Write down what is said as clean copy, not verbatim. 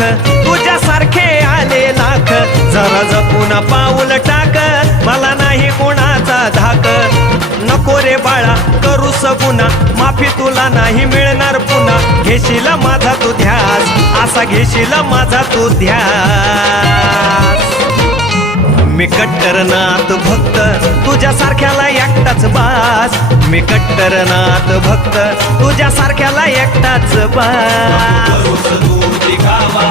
लाख, तुझ्यासारखे आले लाख, जरा जपून पाऊल टाक, मला नाही कोणाचा धाक. नको रे बाळा करूस गुन्हा, माफी तुला नाही मिळणार पुन्हा, घेशील माझा तू ध्यास, असा घेशील माझा तू ध्यास. मी कट्टरनाथ भक्त, तुझ्यासारख्याला एकटाच बास, मी कट्टरनाथ भक्त, तुझ्यासारख्याला एकटाच बास. तू दिखावा